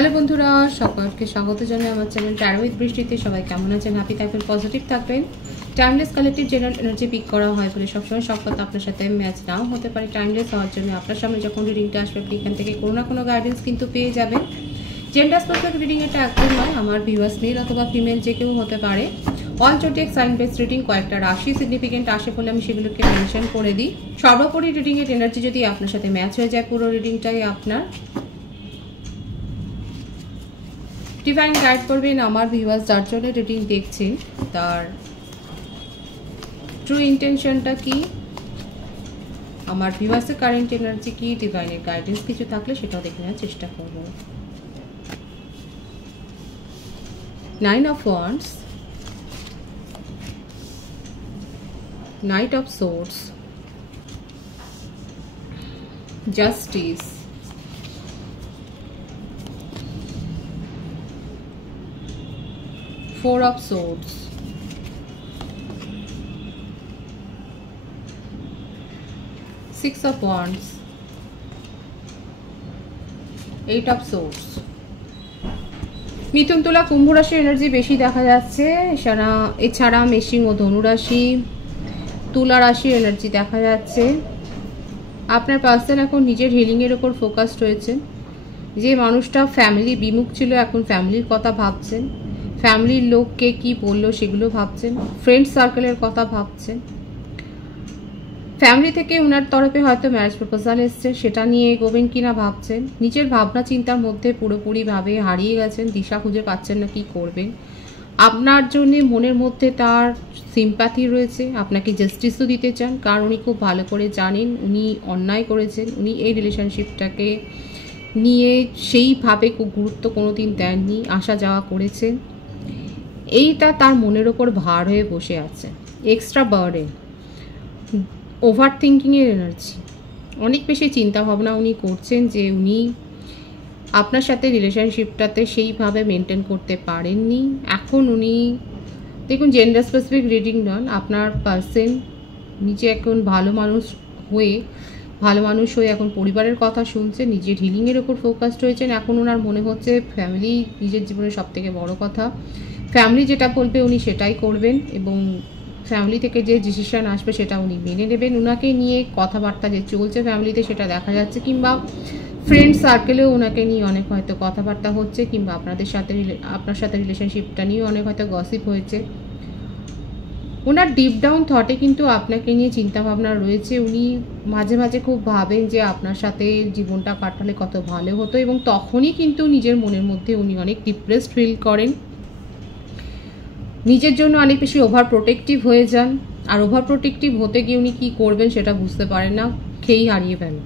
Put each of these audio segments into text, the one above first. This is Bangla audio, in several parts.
হ্যালো বন্ধুরা, সকলকে স্বাগত জানাই আমার চ্যানেল ট্যারো উইথ বৃষ্টিতে। সবাই কেমন আছেন? হ্যাপি থাকবেন, পজিটিভ থাকবেন। Timeless collective general energy pick করা হয় বলে সবসময় সব কথা আপনার সাথে ম্যাচ নাও হতে পারে। টাইমলেস হওয়ার জন্য আপনার সামনে যখন রিডিংটা আসবে আপনি এখান থেকে কোনো না কোনো গাইডেন্স কিন্তু পেয়ে যাবেন। জেন্ডার স্পেসিফিক রিডিং এটা একদম নয়, আমার ভিউয়ার্স মেল অথবা ফিমেল যে কেউ হতে পারে। All zodiac sign base reading, কয়েকটা রাশি সিগনিফিকেন্ট আসে বলে আমি সেগুলোকে মেনশন করে দিই। সর্বোপরি রিডিংয়ের এনার্জি যদি আপনার সাথে ম্যাচ হয়ে যায়, পুরো রিডিংটাই আপনার। ডিভাইন গাইড করবেন আমার ভিউয়ার্স যার জন্য রিডিং দেখছেন, তার ট্রু ইন্টেনশনটা কি, আমার ভিউয়ার্সের কারেন্ট এনার্জি কি, ডিভাইনের গাইডেন্স কিছু থাকলে সেটাও দেখে নেওয়ার চেষ্টা করব। 9 of Wands, Knight of Swords, Justice, Four of Swords, Six of Wands, Eight of Swords। মিথুন, তুলা, কুম্ভ রাশির এনার্জি বেশি দেখা যাচ্ছে। এছাড়া মেষিং ও ধনু রাশি, তুলা রাশির এনার্জি দেখা যাচ্ছে। আপনার পার্সন এখন নিজের হিলিংয়ের ওপর ফোকাসড রয়েছে। যে মানুষটা ফ্যামিলি বিমুখ ছিল এখন ফ্যামিলির কথা ভাবছেন, ফ্যামিলির লোককে কি বললো সেগুলো ভাবছেন, ফ্রেন্ড সার্কেলের কথা ভাবছেন। ফ্যামিলি থেকে ওনার তরফে হয়তো ম্যারেজ প্রপোজাল এসছে, সেটা নিয়ে এগোবেন কিনা ভাবছেন। নিজের ভাবনা চিন্তার মধ্যে পুরোপুরিভাবে হারিয়ে গেছেন, দিশা খুঁজে পাচ্ছেন না কি করবেন। আপনার জন্য মনের মধ্যে তার সিম্প্যাথি রয়েছে, আপনাকে জাস্টিসও দিতে চান, কারণ উনি খুব ভালো করে জানেন উনি অন্যায় করেছেন। উনি এই রিলেশনশিপটাকে নিয়ে সেইভাবে খুব গুরুত্ব কোনোদিন দেননি, আসা যাওয়া করেছেন। এইটা তার মনের ওপর ভার হয়ে বসে আছে, এক্সট্রা বার্ডেন, ওভার থিঙ্কিংয়ের এনার্জি, অনেক বেশি চিন্তাভাবনা উনি করছেন যে উনি আপনার সাথে রিলেশনশিপটাতে সেইভাবে মেনটেন করতে পারেননি। এখন উনি দেখুন, জেন্ডার স্পেসিফিক রিডিং নন, আপনার পার্সন নিজে এখন ভালো মানুষ হয়ে এখন পরিবারের কথা শুনছে, নিজের হিলিংয়ের ওপর ফোকাসড হয়েছেন। এখন ওনার মনে হচ্ছে ফ্যামিলি নিজের জীবনের সবথেকে বড় কথা, ফ্যামিলি যেটা বলবে উনি সেটাই করবেন এবং ফ্যামিলি থেকে যে ডিসিশন আসবে সেটা উনি মেনে নেবেন। ওনাকে নিয়ে কথাবার্তা যে চলছে ফ্যামিলিতে সেটা দেখা যাচ্ছে, কিংবা ফ্রেন্ড সার্কেলেও ওনাকে নিয়ে অনেক হয়তো কথাবার্তা হচ্ছে, কিংবা আপনার সাথে রিলেশনশিপটা নিয়েও অনেক হয়তো গসিপ হয়েছে। ওনার ডিপ ডাউন থটে কিন্তু আপনাকে নিয়ে চিন্তাভাবনা রয়েছে। উনি মাঝে মাঝে খুব ভাবেন যে আপনার সাথে জীবনটা কাটালে কত ভালো হতো, এবং তখনই কিন্তু নিজের মনের মধ্যে উনি অনেক ডিপ্রেসড ফিল করেন, নিজের জন্য অনেক বেশি ওভার প্রোটেক্টিভ হয়ে যান। আর ওভার প্রোটেক্টিভ হতে গিয়ে উনি কী করবেন সেটা বুঝতে পারেন না, খেয়েই হারিয়ে ফেলেন।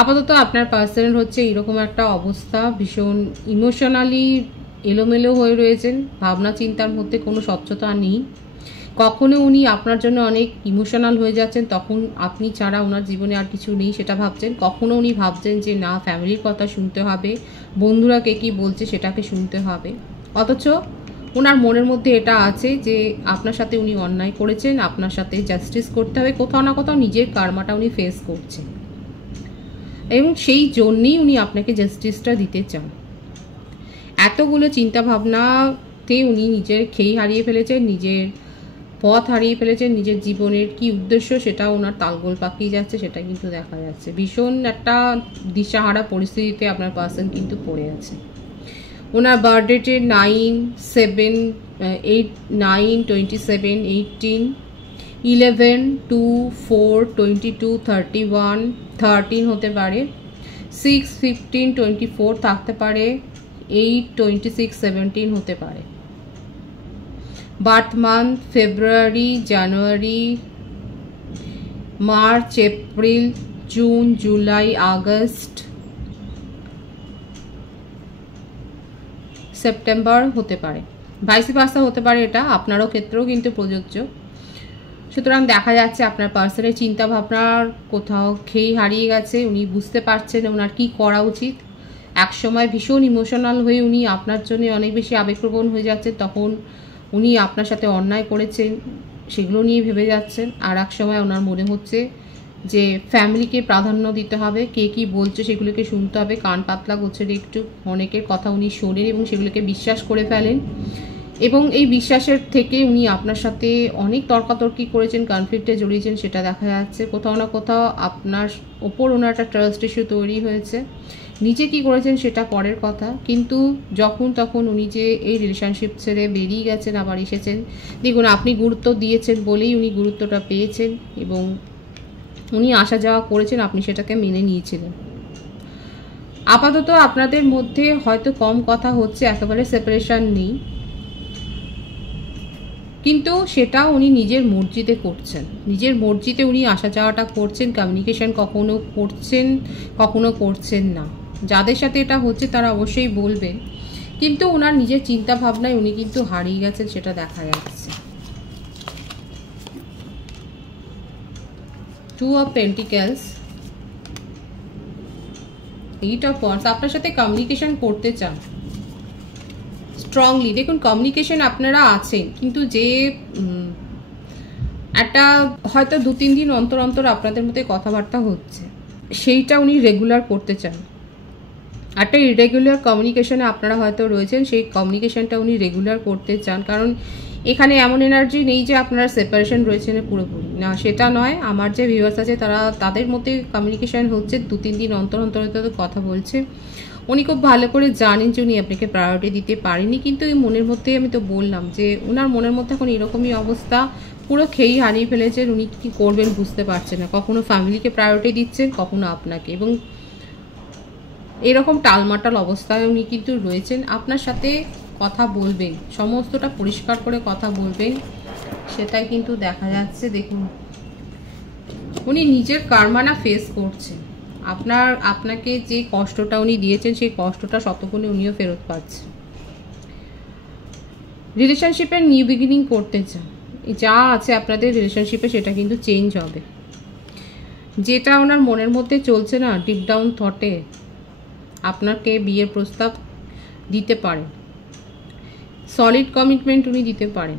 আপাতত আপনার পার্সনের হচ্ছে এরকম একটা অবস্থা, ভীষণ ইমোশনালি এলোমেলো হয়ে রয়েছেন, ভাবনা চিন্তার মধ্যে কোনো স্বচ্ছতা নেই। কখনো উনি আপনার জন্য অনেক ইমোশনাল হয়ে যাচ্ছেন, তখন আপনি ছাড়া ওনার জীবনে আর কিছু নেই সেটা ভাবছেন। কখনো উনি ভাবছেন যে না, ফ্যামিলির কথা শুনতে হবে, বন্ধুরা কে কী বলছে সেটাকে শুনতে হবে। অথচ ওনার মনের মধ্যে এটা আছে যে আপনার সাথে উনি অন্যায় করেছেন, আপনার সাথে জাস্টিস করতে হবে, কোথাও না কোথাও নিজের কার্মাটা উনি ফেস করছেন, এবং সেই জন্যেই উনি আপনাকে জাস্টিসটা দিতে চান। এতগুলো চিন্তাভাবনাতে উনি নিজের খেই হারিয়ে ফেলেছেন, নিজের পথ হারিয়ে ফেলেছেন, নিজের জীবনের কি উদ্দেশ্য সেটা ওনার তালগোল পাকিয়ে যাচ্ছে, সেটা কিন্তু দেখা যাচ্ছে। ভীষণ একটা দিশাহারা পরিস্থিতিতে আপনার পার্সন কিন্তু পড়ে আছে। ওনার বার্থডেটে 9, 7, 8, 9, 27, 18, 11, 2, 4, 22, 31, 13 হতে পারে, 6, 15, 24 থাকতে পারে, 8, 26, 17 হতে পারে। Birth month February, January, March, April, June, July, August, September হতে পারে, ভাইস ভার্সা হতে পারে। এটা আপনারও ক্ষেত্রেও কিন্তু প্রযোজ্য। সুতরাং দেখা যাচ্ছে আপনার পার্সনের চিন্তা ভাবনার কোথাও খেই হারিয়ে গেছে, উনি বুঝতে পারছেন ওনার কি করা উচিত। এক সময় ভীষণ ইমোশনাল হয়ে উনি আপনার জন্য অনেক বেশি আবেগপ্রবণ হয়ে যাচ্ছে, তখন উনি আপনার সাথে অন্যায় করেছেন সেগুলো নিয়ে ভেবে যাচ্ছেন। আর এক সময় ওনার মনে হচ্ছে যে ফ্যামিলিকে প্রাধান্য দিতে হবে, কে কী বলছে সেগুলোকে শুনতে হবে, কান পাতলা গোছের একটু অনেকের কথা উনি শোনেন এবং সেগুলোকে বিশ্বাস করে ফেলেন, এবং এই বিশ্বাসের থেকে উনি আপনার সাথে অনেক তর্কাতর্কি করেছেন, কনফ্লিক্টে জড়িয়েছেন, সেটা দেখা যাচ্ছে। কোথাও না কোথাও আপনার ওপর ওনার একটা ট্রাস্ট ইস্যু তৈরি হয়েছে। নিজে কি করেছেন সেটা পরের কথা, কিন্তু যখন তখন উনি যে এই রিলেশনশিপ ছেড়ে বেরিয়ে গেছেন আবার এসেছেন, দেখুন আপনি গুরুত্ব দিয়েছেন বলেই উনি গুরুত্বটা পেয়েছেন এবং উনি আসা যাওয়া করেছেন, আপনি সেটাকে মেনে নিয়েছিলেন। আপাতত আপনাদের মধ্যে হয়তো কম কথা হচ্ছে, একেবারে সেপারেশন নেই, কিন্তু সেটা উনি নিজের মর্জিতে করছেন, নিজের মর্জিতে উনি আসা যাওয়াটা করছেন, কমিউনিকেশন কখনো করছেন কখনো করছেন না। যাদের সাথে এটা হচ্ছে তারা অবশ্যই বলবেন, কিন্তু ওনার নিজের চিন্তা ভাবনায় উনি কিন্তু হারিয়ে গেছেন, সেটা দেখা যাচ্ছে। 2 of Pentacles, 8 of Wands, আপনার সাথে কমিউনিকেশন করতে চান স্ট্রংলি। দেখুন কমিউনিকেশন আপনারা আছেন, কিন্তু যে একটা হয়তো 2-3 দিন অন্তর অন্তর আপনাদের মধ্যে কথাবার্তা হচ্ছে, সেইটা উনি রেগুলার করতে চান। একটা ইরেগুলার কমিউনিকেশনে আপনারা হয়তো রয়েছেন, সেই কমিউনিকেশনটা উনি রেগুলার করতে চান, কারণ এখানে এমন এনার্জি নেই যে আপনারা সেপারেশন রয়েছেন পুরোপুরি না, সেটা নয়। আমার যে ভিউয়ার্স আছে তাদের মধ্যে কমিউনিকেশন হচ্ছে, 2-3 দিন অন্তর অন্তর কথা বলছে। উনি খুব ভালো করে জানেন যে উনি আপনাকে প্রায়োরিটি দিতে পারেনি, কিন্তু এই মনের মধ্যে আমি তো বললাম যে ওনার মনের মধ্যে এখন এরকমই অবস্থা, পুরো খেয়েই হারিয়ে ফেলেছেন, উনি কী করবেন বুঝতে পারছেন না। কখনো ফ্যামিলিকে প্রায়োরিটি দিচ্ছেন, কখনো আপনাকে, এবং এরকম টালমাটাল অবস্থায় উনি কিন্তু রয়েছেন। আপনার সাথে কথা বলবেন, সমস্তটা পরিষ্কার করে কথা বলবেন, সেটাই কিন্তু দেখা যাচ্ছে। দেখুন উনি নিজের কার্মানা ফেস করছেন, আপনাকে যে কষ্টটা উনি দিয়েছেন সেই কষ্টটা শতগুণে উনিও ফেরত পাচ্ছেন। রিলেশনশিপের নিউ বিগিনিং করতে চান, যা আছে আপনাদের রিলেশনশিপে সেটা কিন্তু চেঞ্জ হবে। যেটা ওনার মনের মধ্যে চলছে না, ডিপ ডাউন থটে আপনাকে বিয়ের প্রস্তাব দিতে পারেন, সলিড কমিটমেন্ট উনি দিতে পারেন।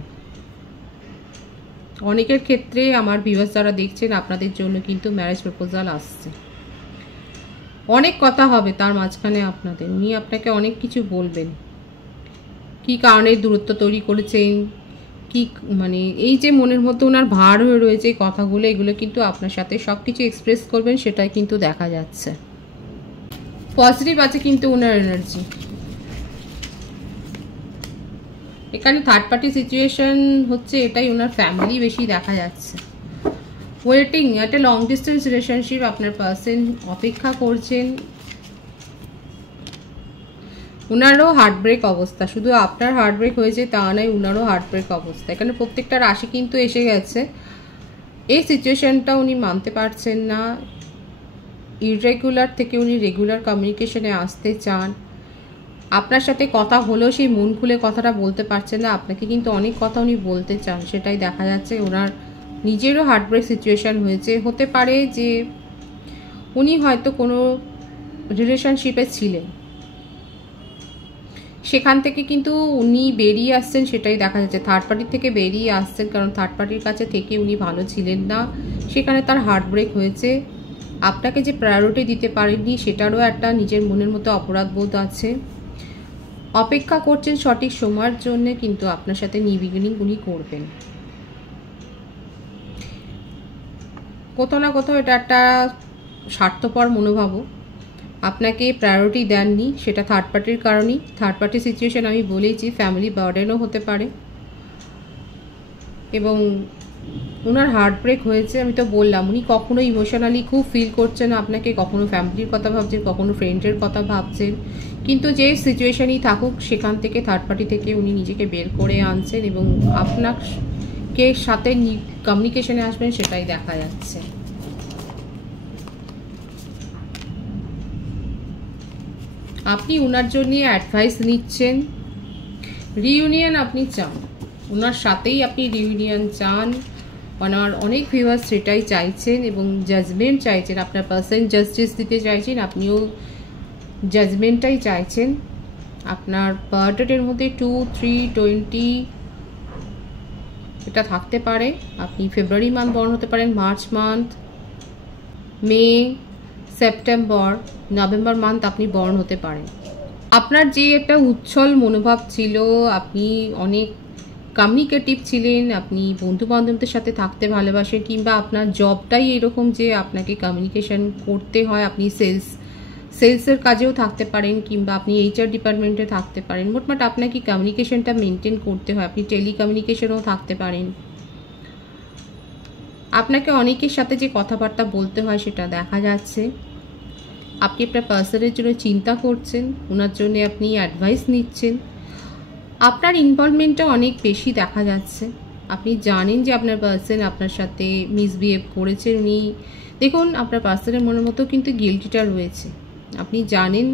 অনেকের ক্ষেত্রে আমার ভিউয়ার্স যারা দেখছেন আপনাদের জন্য কিন্তু ম্যারেজ প্রপোজাল আসছে, অনেক কথা হবে তার মাঝখানে আপনাদের, উনি আপনাকে অনেক কিছু বলবেন, কি কারণে দূরত্ব তৈরি করেছেন, কি মানে এই যে মনের মধ্যে ওনার ভার হয়ে রয়েছে কথাগুলো, এগুলো কিন্তু আপনার সাথে সব কিছু এক্সপ্রেস করবেন, সেটাই কিন্তু দেখা যাচ্ছে। পজিটিভ আছে কিন্তু ওনার এনার্জি। এখানে থার্ড পার্টি সিচুয়েশন হচ্ছে, এটাই ওনার ফ্যামিলি বেশি দেখা যাচ্ছে। ওয়েটিং, একটা লং ডিস্টেন্স রিলেশনশিপ, আপনার পার্সন অপেক্ষা করছেন। ওনারও হার্টব্রেক অবস্থা, শুধু আপনার হার্টব্রেক হয়েছে তা নয়, ওনারও হার্টব্রেক অবস্থা। এখানে প্রত্যেকটা রাশি কিন্তু এসে গেছে। এই সিচুয়েশনটা উনি মানতে পারছেন না, ইররেগুলার থেকে উনি রেগুলার কমিউনিকেশনে আসতে চান। আপনার সাথে কথা হলেও সেই মন খুলে কথাটা বলতে পারছেন না, আপনাকে কিন্তু অনেক কথা উনি বলতে চান, সেটাই দেখা যাচ্ছে। ওনার নিজেরও হার্টব্রেক সিচুয়েশন হয়েছে, হতে পারে যে উনি হয়তো কোনো রিলেশনশিপে ছিলেন, সেখান থেকে কিন্তু উনি বেরিয়ে আসছেন, সেটাই দেখা যাচ্ছে। থার্ড পার্টির থেকে বেরিয়ে আসছেন, কারণ থার্ড পার্টির কাছে থেকে উনি ভালো ছিলেন না, সেখানে তার হার্টব্রেক হয়েছে। আপনাকে যে প্রায়োরিটি দিতে পারেননি সেটারও একটা নিজের মনের মতো অপরাধ বোধ আছে। অপেক্ষা করছেন সঠিক সময়ের জন্য, কিন্তু আপনার সাথে নিউ বিগিনিং উনি করবেন। কোথাও না কোথাও এটা একটা স্বার্থপর মনোভাবও, আপনাকে প্রায়োরিটি দেননি, সেটা থার্ড পার্টির কারণেই। থার্ড পার্টি সিচুয়েশন আমি বলেইছি, ফ্যামিলি বার্ডেনও হতে পারে, এবং ওনার হার্টব্রেক হয়েছে। আমি তো বললাম উনি কখনো ইমোশনালি খুব ফিল করছেন আপনাকে, কখনো ফ্যামিলির কথা ভাবছেন, কখনো ফ্রেন্ডের কথা ভাবছেন, কিন্তু যে সিচুয়েশনই থাকুক সেখান থেকে থার্ড পার্টি থেকে উনি নিজেকে বের করে আনছেন এবং আপনাকে সাথে কমিউনিকেশনে আসবেন, সেটাই দেখা যাচ্ছে। আপনি ওনার জন্য অ্যাডভাইস নিচ্ছেন, রিইউনিয়ন আপনি চান, ওনার সাথেই আপনি রিইউনিয়ন চান। ওনার অনেক ভিউয়ার্স সেটাই চাইছেন এবং জাজমেন্ট চাইছেন, আপনার পার্সন জাস্টিস দিতে চাইছেন, আপনিও জাজমেন্টটাই চাইছেন। আপনার বার্থডেটের মধ্যে 2, 3, 20 এটা থাকতে পারে। আপনি ফেব্রুয়ারি মান্থ বর্ন হতে পারেন, মার্চ মান্থ, মে, সেপ্টেম্বর, নভেম্বর মান্থ আপনি বর্ন হতে পারেন। আপনার যে একটা উচ্ছল মনোভাব ছিল, আপনি অনেক কমিউনিকেটিভ ছিলেন, আপনি বন্ধু বান্ধবদের সাথে থাকতে ভালোবাসেন, কিংবা আপনার জবটাই এরকম যে আপনাকে কমিউনিকেশন করতে হয়, আপনি সেলসের কাজেও থাকতে পারেন, কিংবা আপনি HR ডিপার্টমেন্টে থাকতে পারেন, মোটমাট আপনাকে কমিউনিকেশনটা মেনটেন করতে হয়, আপনি টেলিকমিউনিকেশনেও থাকতে পারেন। আপনাকে অনেকের সাথে যে কথাবার্তা বলতে হয় সেটা দেখা যাচ্ছে। আপনি আপনার পার্সনের জন্য চিন্তা করছেন, ওনার জন্য আপনি অ্যাডভাইস নিচ্ছেন, আপনার ইনভলভমেন্টটা অনেক বেশি দেখা যাচ্ছে। আপনি জানেন যে আপনার পার্সন আপনার সাথে মিসবিহেভ করেছেন। উনি দেখুন, আপনার পার্সনের মনের মতো কিন্তু গিল্টিটা রয়েছে। আপনি জানেন,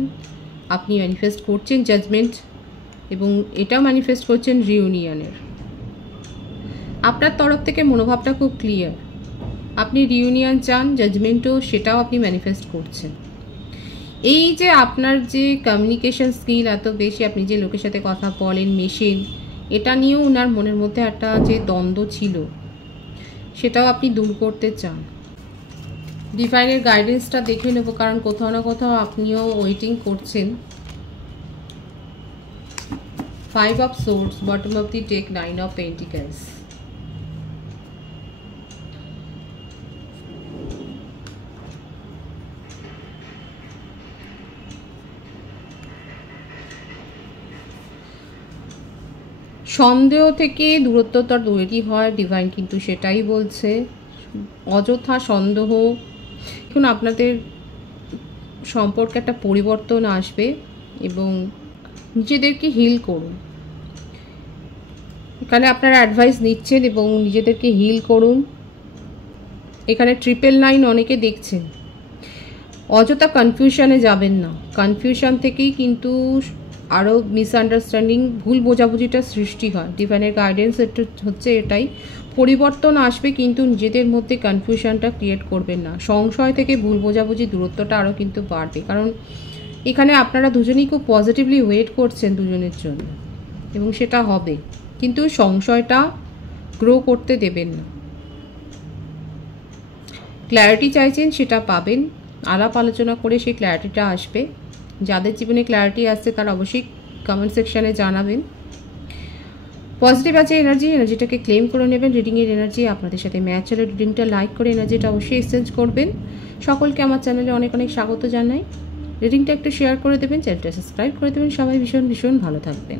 আপনি ম্যানিফেস্ট করছেন জাজমেন্ট, এবং এটাও ম্যানিফেস্ট করছেন রিউনিয়নের। আপনার তরফ থেকে মনোভাবটা খুব ক্লিয়ার, আপনি রিউনিয়ন চান, জাজমেন্টও সেটাও আপনি ম্যানিফেস্ট করছেন। এই যে আপনার যে কমিউনিকেশন স্কিল এত বেশি, আপনি যে লোকের সাথে কথা বলেন, মেশেন, এটা নিয়েও ওনার মনের মধ্যে একটা যে দ্বন্দ্ব ছিল সেটাও আপনি দূর করতে চান। ডিভাইনের গাইডেন্সটা দেখে নেব, কারণ কোথাও না কোথাও আপনিও ওয়েটিং করছেন। 5 of Swords, bottom of the deck, 9 of Pentacles. সন্দেহ থেকে দূরত্বটা তৈরি হয়, ডিভাইন কিন্তু সেটাই বলছে। অযথা সন্দেহ, এখন আপনাদের সম্পর্কে একটা পরিবর্তন আসবে, এবং নিজেদেরকে হিল করুন। এখানে আপনারা অ্যাডভাইস নিচ্ছেন এবং নিজেদেরকে হিল করুন। এখানে 999 অনেকে দেখছেন। অযথা কনফিউশনে যাবেন না, কনফিউশন থেকেই কিন্তু আরও মিসআন্ডারস্ট্যান্ডিং, ভুল বোঝাবুঝিটা সৃষ্টি হয়। ডিভাইনের গাইডেন্স হচ্ছে এটাই, পরিবর্তন আসবে, কিন্তু নিজেদের মধ্যে কনফিউশনটা ক্রিয়েট করবেন না। সংশয় থেকে ভুল বোঝাবুঝি দূরত্বটা আরও কিন্তু বাড়বে, কারণ এখানে আপনারা দুজনেই খুব পজিটিভলি ওয়েট করছেন দুজনের জন্য, এবং সেটা হবে, কিন্তু সংশয়টা গ্রো করতে দেবেন না। ক্ল্যারিটি চাইছেন, সেটা পাবেন, আলাপ আলোচনা করে সেই ক্ল্যারিটিটা আসবে। যাদের জীবনে ক্ল্যারিটি আসছে তারা অবশ্যই কমেন্ট সেকশানে জানাবেন। পজিটিভ আছে এনার্জিটাকে ক্লেম করে নেবেন। রিডিংয়ের এনার্জি আপনাদের সাথে ম্যাচ হলে রিডিংটা লাইক করে এনার্জিটা অবশ্যই এক্সচেঞ্জ করবেন। সকলকে আমার চ্যানেলে অনেক অনেক স্বাগত জানাই। রিডিংটা একটু শেয়ার করে দেবেন, চ্যানেলটা সাবস্ক্রাইব করে দেবেন। সবাই ভীষণ ভীষণ ভালো থাকবেন।